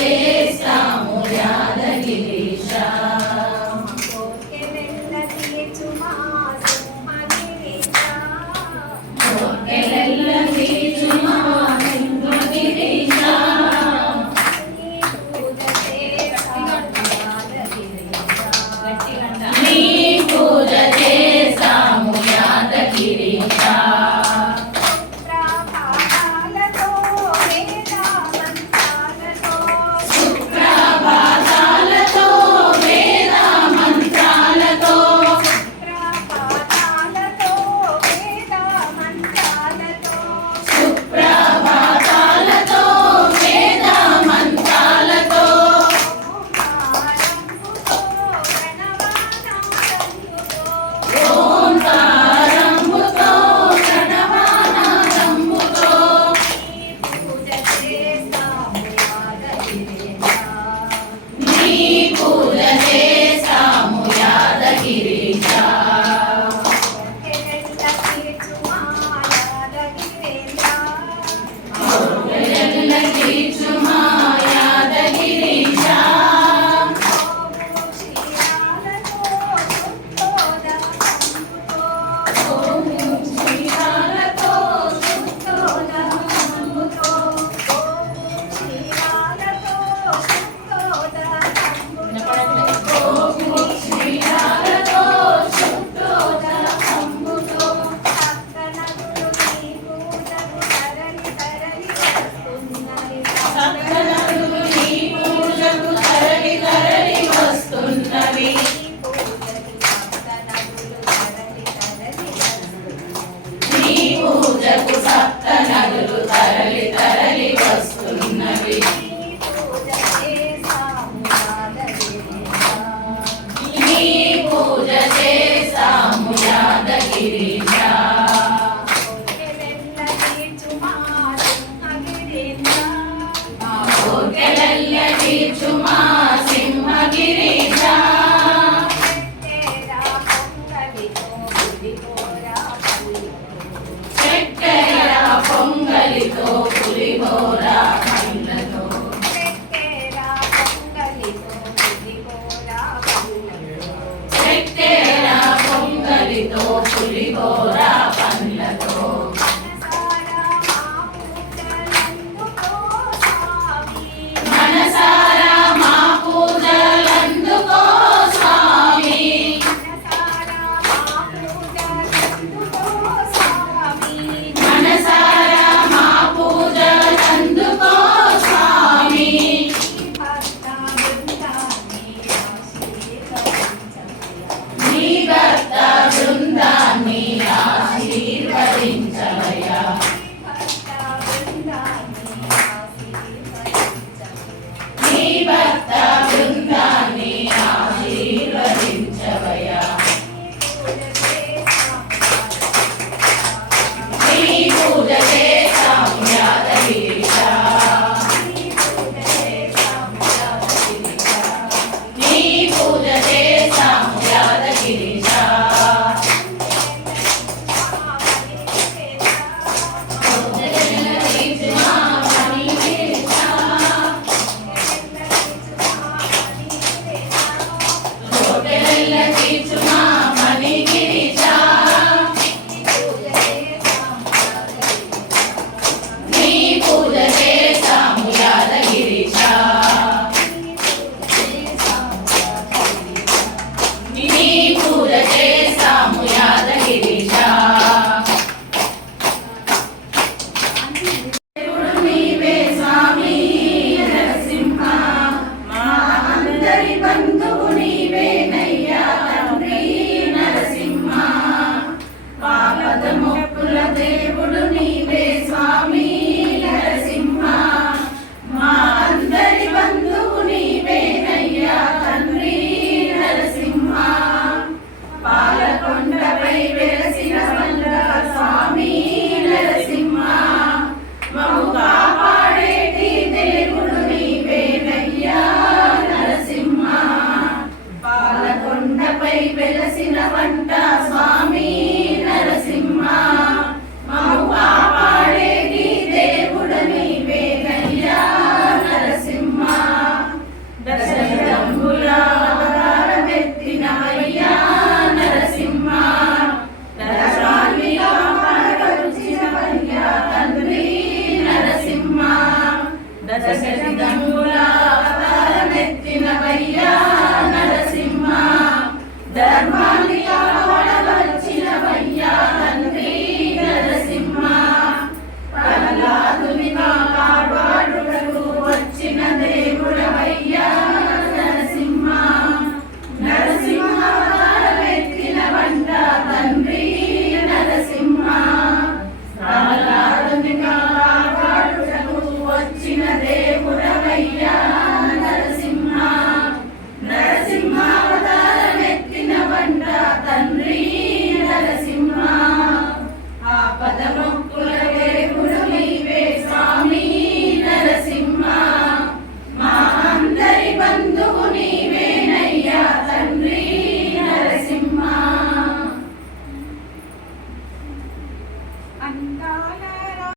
Yeah. the king. చేసిన వంట స్వామి నరసింహ. మాకు కాపాడేటి దేవుడ నీవే కయ్యా నరసింహ. దశరంగుల అవతారమెత్తిన అయ్యా నరసింహ. దశాన్ని కాపాడవలసినవయ్యా తండ్రి నరసింహ. దశరంగుల అవతారమెత్తిన అయ్యా Dharma.